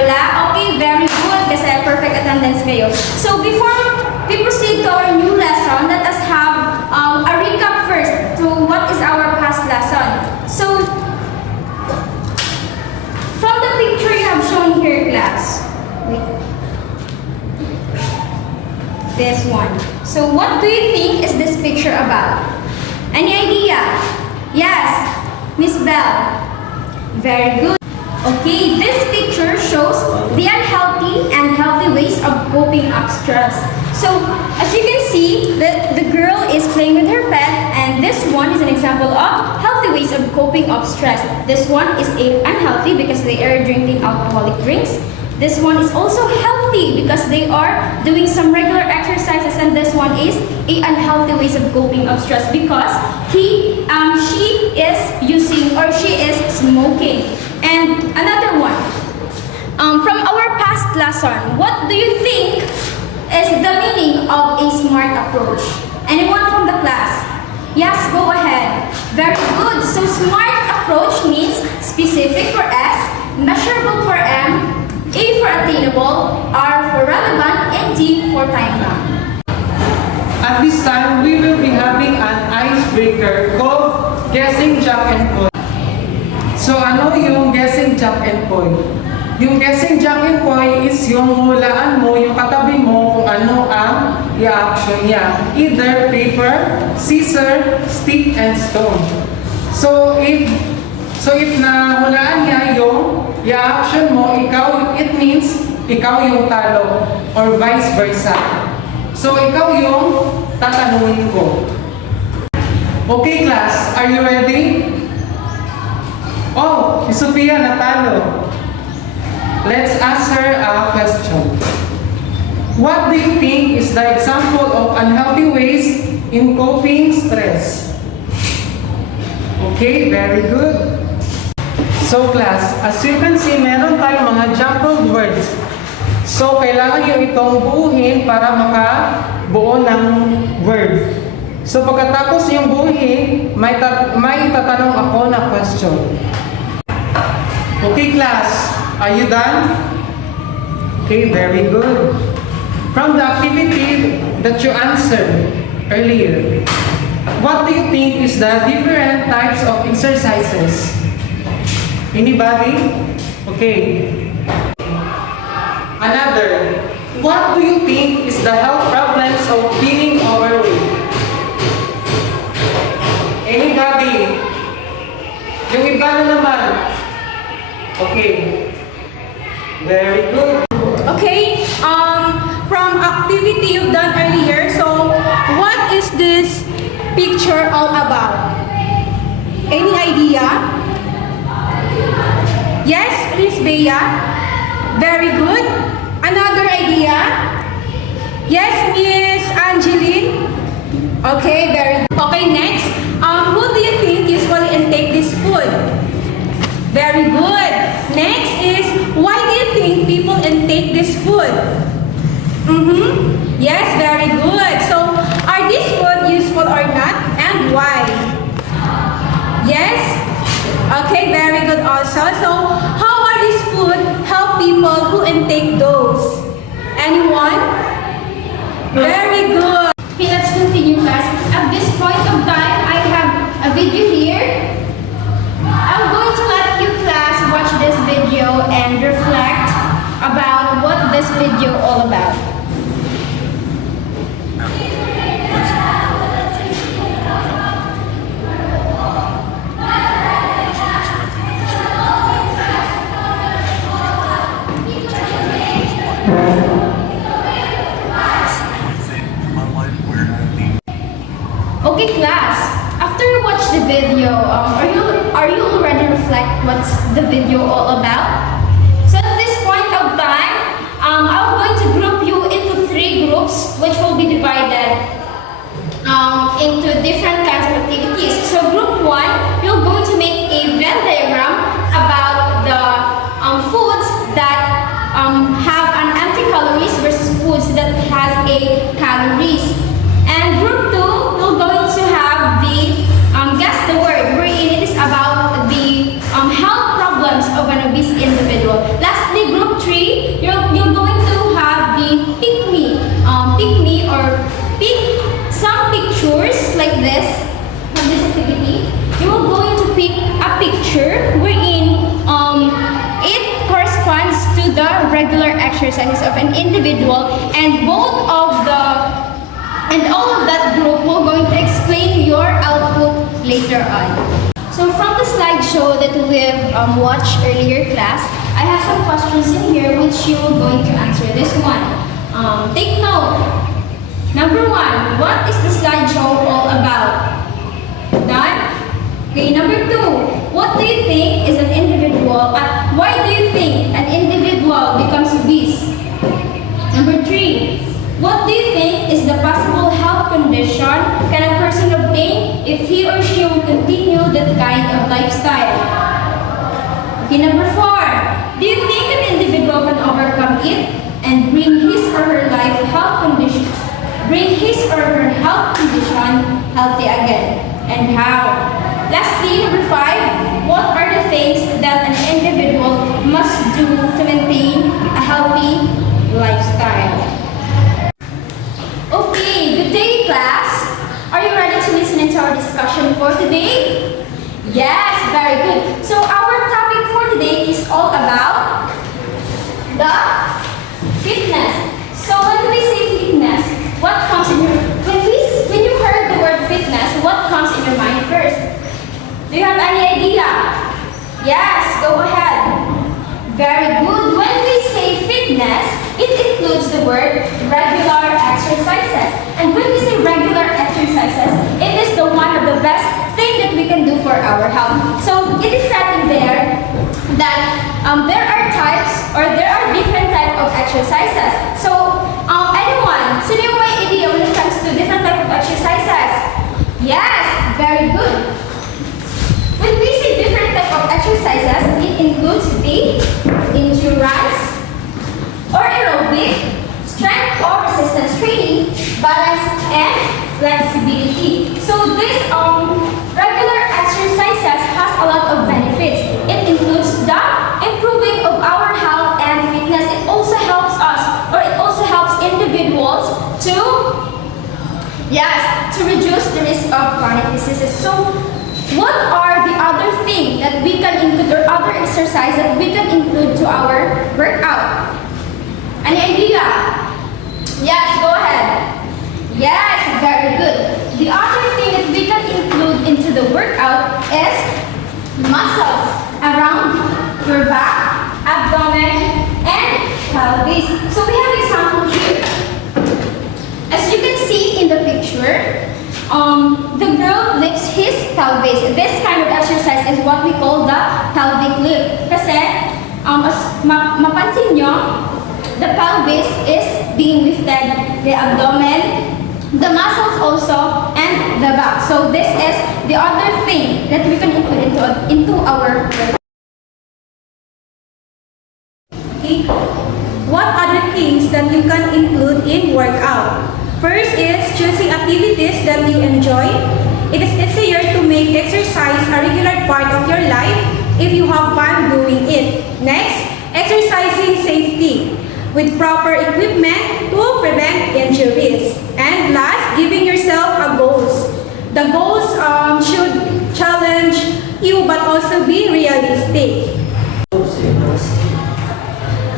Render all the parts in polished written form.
Wala? Okay, very good kasi perfect attendance kayo. So before we proceed to our new lesson, let us have a recap first to what is our past lesson. So from the picture you have shown here, class. Wait. This one. So what do you think is this picture about? Any idea? Yes, Miss Bell. Very good. Okay, this picture shows the unhealthy and healthy ways of coping up stress. So, as you can see, the girl is playing with her pet, and this one is an example of healthy ways of coping up stress. This one is unhealthy because they are drinking alcoholic drinks. This one is also healthy because they are doing some regular exercises, and this one is a unhealthy ways of coping up stress because she is using or she is smoking. And another one, from our past lesson, what do you think is the meaning of a SMART approach? Anyone from the class? Yes, go ahead. Very good. So SMART approach means specific for S, measurable for M, A for attainable, R for relevant, and T for time-bound. At this time, we will be having an icebreaker called Guessing Jack and Poy. So ano yung Guessing Jack and Poy? Yung Guessing Jack and Poy is yung hulaan mo, yung katabi mo kung ano ang i-action niya. Either paper, scissor, stick, and stone. So if nahulaan niya yung i-action mo, it means ikaw yung talo or vice versa. So ikaw yung tatanungin ko. Okay class, are you ready? Oh, si Sophia natalo. Let's ask her a question. What do you think is the example of unhealthy ways in coping stress? Okay, very good. So class, as you can see, meron tayong mga jumbled words. So kailangan nyo itong buuhin para makabuo ng word. So pagkatapos yung buuhin, may itatanong ako na question. Okay class, are you done? Okay, very good. From the activity that you answered earlier, what do you think is the different types of exercises? Anybody? Okay. Another, what do you think is the health problems of being overweight? Anybody? Yung iba na naman. Okay. Very good. Okay, from activity you've done earlier, so what is this picture all about? Any idea? Yes, Miss Bea? Very good. Another idea? Yes, Miss Angeline? Okay, very good. Okay, next. Who do you think usually intake this food? Very good. Next is, why do you think people intake this food? Yes, very good. So, are these food useful or not, and why? Yes? Okay, very good also. So, how are these food help people who intake those? Anyone? Very good. Okay, let's continue, class. At this point of time, I have a video here. I'm going to let you class watch this video and reflect about what this video all about. Okay, class. After you watch the video, are you already reflect what's the video all about? So at this point of time, I'm going to group you into 3 groups, which will be divided into different kinds of activities. So group 1, you're going to make a Venn diagram about the foods that have an empty calories versus foods that has a calories. And group 2, you're going to have the guess the word, wherein it is about the health problems of an obese individual. Lastly, group 3 exercises of an individual, and all of that group will going to explain your output later on. So from the slideshow that we have watched earlier class, I have some questions in here which you are going to answer. This one, take note. Number 1, what is the slideshow all about? Done? Okay, number 2, what do you think is an individual? Why do you think an individual becomes obese? Number 3, what do you think is the possible health condition can a person obtain if he or she will continue that kind of lifestyle? Okay, number 4, do you think an individual can overcome it and bring his or her health condition healthy again? And how? Lastly, number 5, what are the things that an individual must do to maintain a healthy lifestyle? Okay, good day class. Are you ready to listen to our discussion for today? Yes, very good. So our topic for today is all about the fitness. So when we say fitness, what comes in your when you heard the word fitness, what comes in your mind first? Do you have any idea? Yes, go ahead. Very good. When we say fitness, it includes the word regular exercises. And when we say regular exercises, it is the one of the best thing that we can do for our health. So it is said in there that there are types or there are different types of exercises. So anyone, sino yung may idea when it comes to different type of exercises? Yes, very good. When we say different type of exercises, it includes the endurance or aerobic, strength or resistance training, balance, and flexibility. So this regular exercises has a lot of benefits. It includes the improving of our health and fitness. It also helps us, or it also helps individuals to reduce the risk of chronic diseases. So what are the other things that we can include or other exercise that we can include to our workout? Any idea? Yes, go ahead. Yes, very good. The other thing that we can include into the workout is muscles around your back, abdomen, and pelvis. So we have example here. As you can see in the picture, the girl lifts his pelvis. This kind of exercise is what we call the pelvic lift. Kasi, mapansin nyo, the pelvis is being lifted, the abdomen, the muscles also, and the back. So this is the other thing that we can include into our workout. Okay. What other things that you can include in workout? First is choosing activities that you enjoy. It is easier to make exercise a regular part of your life if you have fun doing it. Next, exercising safely with proper equipment to prevent injuries. And last, giving yourself a goals. The goals should challenge you but also be realistic.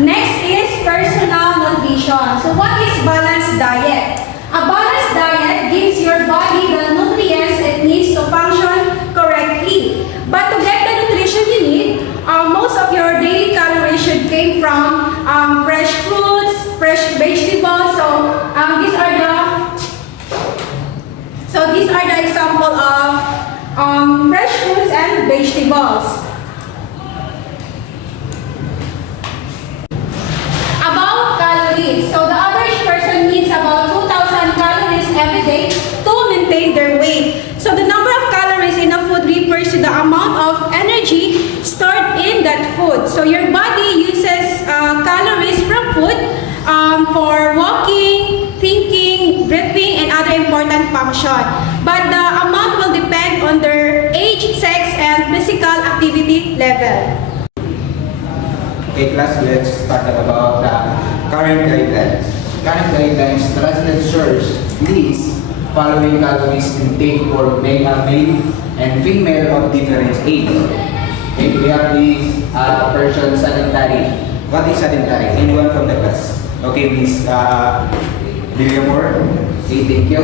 Next is personal nutrition. So what is balanced diet? A balanced diet gives your body the nutrients it needs to function correctly. But to get the nutrition you need, most of your daily calories should come from fresh fruits, fresh vegetables. So these are the example of fresh fruits and vegetables. About calories. So the average person needs about 2,000 calories every day to maintain their weight. So the number of calories in a food refers to the amount of energy stored in that food. So your body uses calories from food for walking, thinking, breathing, and other important functions. But the amount will depend on their age, sex, and physical activity level. Okay class, let's start about the current guidelines. Current guidelines trusted source lists following calories intake for male and female of different age. Okay, we have this person sanitary What is sedentary? Anyone from the class? Okay, Miss William Moore. Okay, thank you.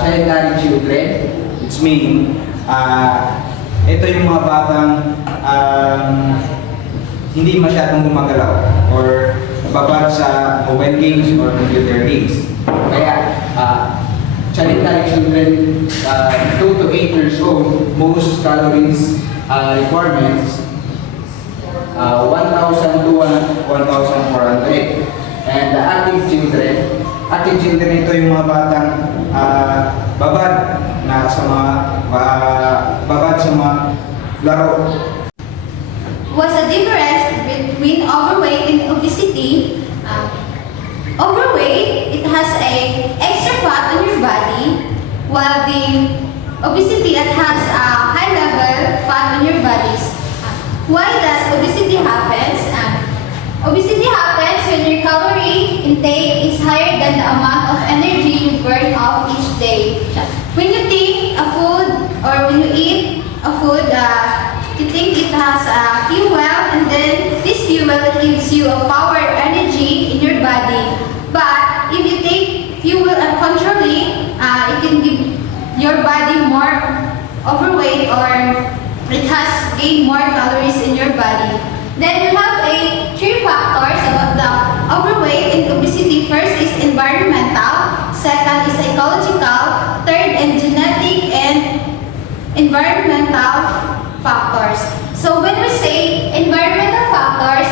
Sedentary children, it's mean, ito yung mga batang hindi masyadong gumagalaw or babad sa mobile games or computer games. Kaya, sedentary children 2 to 8 years old, most calories requirements 1,000 to 1,400. And the active children ito yung mga batang babad na sa mga babad sa mga laro. What's the difference between overweight and obesity? Overweight, it has a extra fat on your body, while the obesity, it has a high level fat on your bodies. Why does obesity happens? Obesity happens when your calorie intake is higher than the amount of energy you burn off each day. When you take a food or when you eat a food, you think it has fuel, and then this fuel gives you a power energy in your body. But if you take fuel uncontrollably, it can give your body more overweight, or it has gained more calories in your body. Then we have three factors about the overweight and obesity. First is environmental, second is psychological, third and genetic and environmental factors. So when we say environmental factors,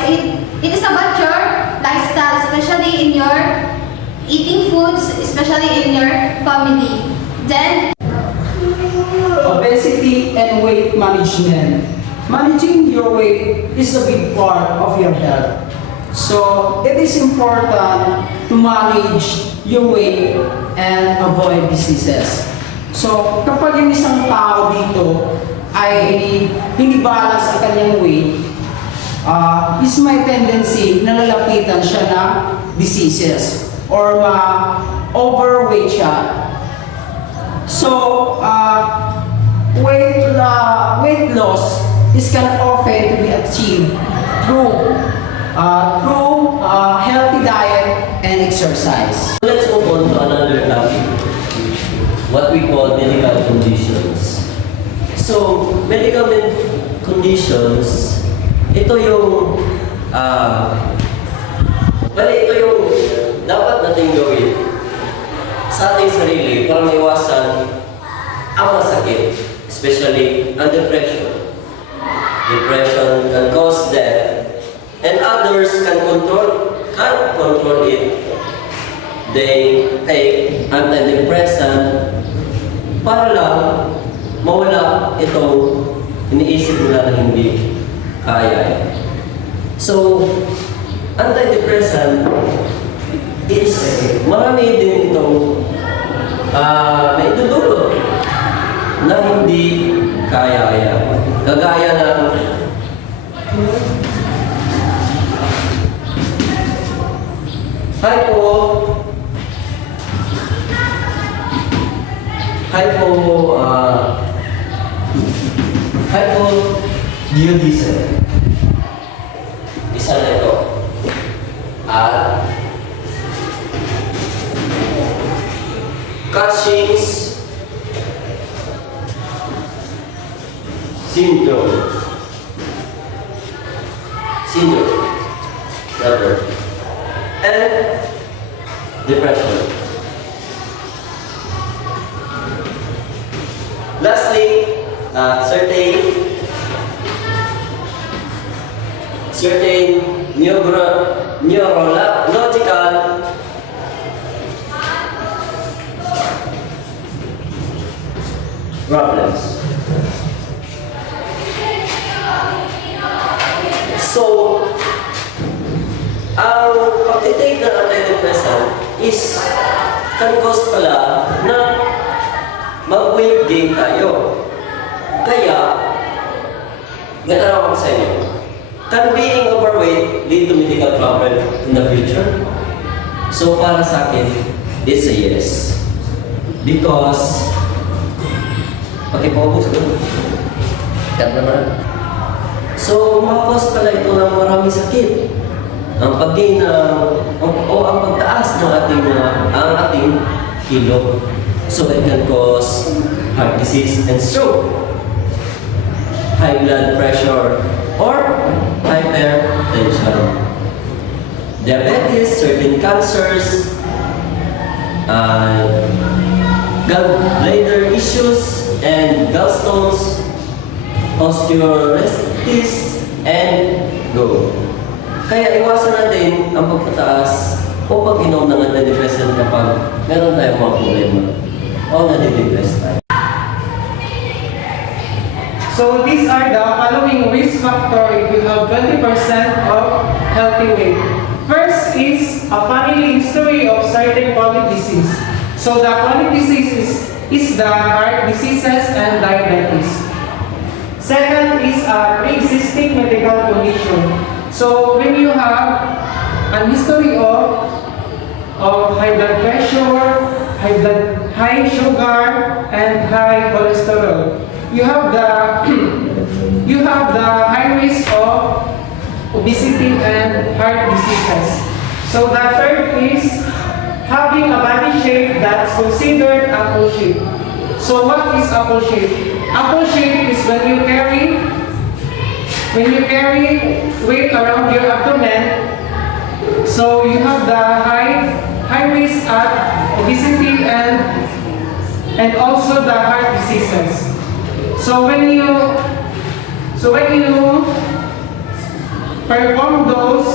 it is about your lifestyle, especially in your eating foods, especially in your family. Then obesity and weight management. Managing your weight is a big part of your health. So it is important to manage your weight and avoid diseases. So kapag yung isang tao dito ay hindi balance ang kanyang weight, is my tendency na lalapitan siya ng diseases or ma-overweight siya. So, weight loss can often to be achieved through healthy diet and exercise. Let's move on to another topic, what we call medical conditions. So, medical conditions, ito yung ito yung dapat nating gawin sa ating sarili para maiwasan ang masakit, especially ang depression. Depression can cause death, and others can't control it. They take antidepressant para lang mawala itong iniisip nila na hindi kaya. So, antidepressant is marami din itong may dudulot na hindi kaya. Kagaya ng hypothyroidism. Isa na ito. At Cushing's syndrome. Rather. And depression. Lastly, certain neurological problems. So, ang pagtitake ng antidepressant is can cause pala na mag-weight gain tayo. Kaya, ganun ako sa inyo. Can being overweight lead to medical problem in the future? So, para sa akin, it's a yes. Because, pag-ipobos ko, cut naman. So, makakos pala ito ng maraming sakit. Ang pag-gain o ang pagtaas ng ating kilo. So, it can cause heart disease and stroke, high blood pressure, or hypertension, diabetes, certain cancers, gallbladder issues, and gallstones, osteoarthritis, and go. Kaya iwasan natin ang pagpataas o pag-inom ng antidepressant kapag meron tayong mga problema o nadidepress tayo. So these are the following risk factor if you have 20% of healthy weight. First is a family history of certain chronic disease. So the chronic disease is the heart diseases and diabetes. Second is a pre-existing medical condition. So when you have a history of high blood pressure, high sugar, and high cholesterol, you have the high risk of obesity and heart diseases. So the third is having a body shape that's considered apple shape. So what is apple shape? Apple shape is when you carry weight around your abdomen. So you have the high risk at obesity and also the heart diseases. So when you perform those,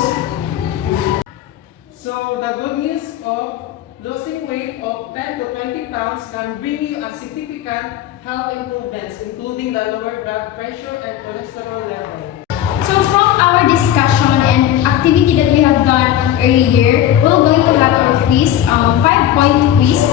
so the good news of losing weight of 10 to 20 pounds can bring you a significant health improvements, including the lower blood pressure and cholesterol level. So from our discussion and activity that we have done earlier, we're going to have our quiz, 5-point quiz.